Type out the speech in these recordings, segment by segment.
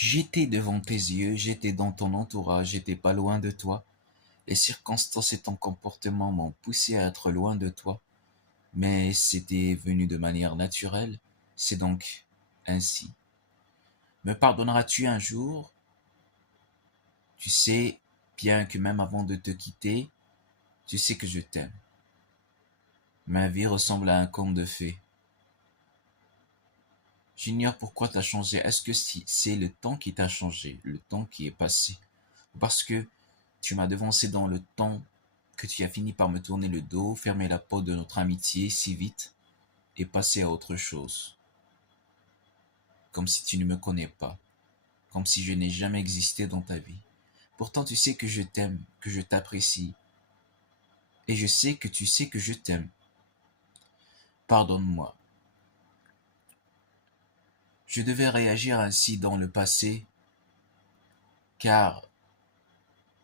J'étais devant tes yeux, j'étais dans ton entourage, j'étais pas loin de toi. Les circonstances et ton comportement m'ont poussé à être loin de toi, mais c'était venu de manière naturelle, c'est donc ainsi. Me pardonneras-tu un jour? Tu sais bien que même avant de te quitter, tu sais que je t'aime. Ma vie ressemble à un conte de fées. J'ignore pourquoi t'as changé. Est-ce que si c'est le temps qui t'a changé, le temps qui est passé? Parce que tu m'as devancé dans le temps que tu as fini par me tourner le dos, fermer la porte de notre amitié si vite et passer à autre chose. Comme si tu ne me connais pas, comme si je n'ai jamais existé dans ta vie. Pourtant tu sais que je t'aime, que je t'apprécie, et je sais que tu sais que je t'aime. Pardonne-moi. Je devais réagir ainsi dans le passé, car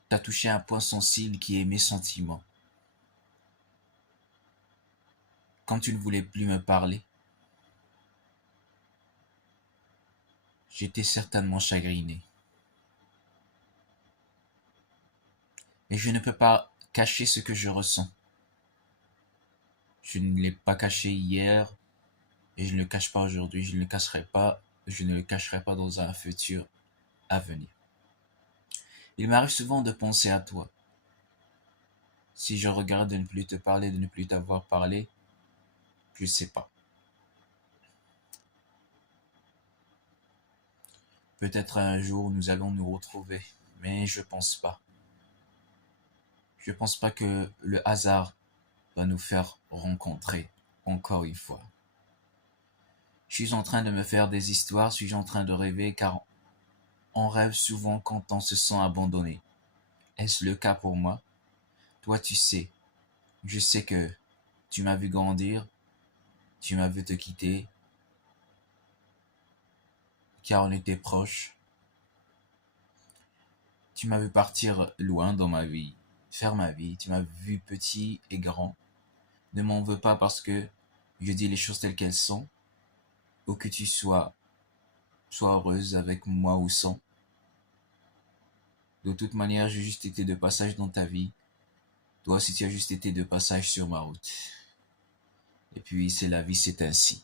t'as touché un point sensible qui est mes sentiments. Quand tu ne voulais plus me parler, j'étais certainement chagriné. Et je ne peux pas cacher ce que je ressens. Je ne l'ai pas caché hier et je ne le cache pas aujourd'hui. Je ne le cacherai pas dans un futur à venir. Il m'arrive souvent de penser à toi. Si je regarde de ne plus te parler, de ne plus t'avoir parlé, je sais pas. Peut-être un jour nous allons nous retrouver, mais je pense pas. Je pense pas que le hasard va nous faire rencontrer encore une fois. Je suis en train de me faire des histoires, suis-je en train de rêver, car on rêve souvent quand on se sent abandonné. Est-ce le cas pour moi? Toi tu sais, je sais que tu m'as vu grandir, tu m'as vu te quitter, car on était proches. Tu m'as vu partir loin dans ma vie, faire ma vie, tu m'as vu petit et grand. Ne m'en veux pas parce que je dis les choses telles qu'elles sont, ou que tu sois heureuse avec moi ou sans. De toute manière, j'ai juste été de passage dans ta vie. Toi aussi, tu as juste été de passage sur ma route. Et puis, c'est la vie, c'est ainsi.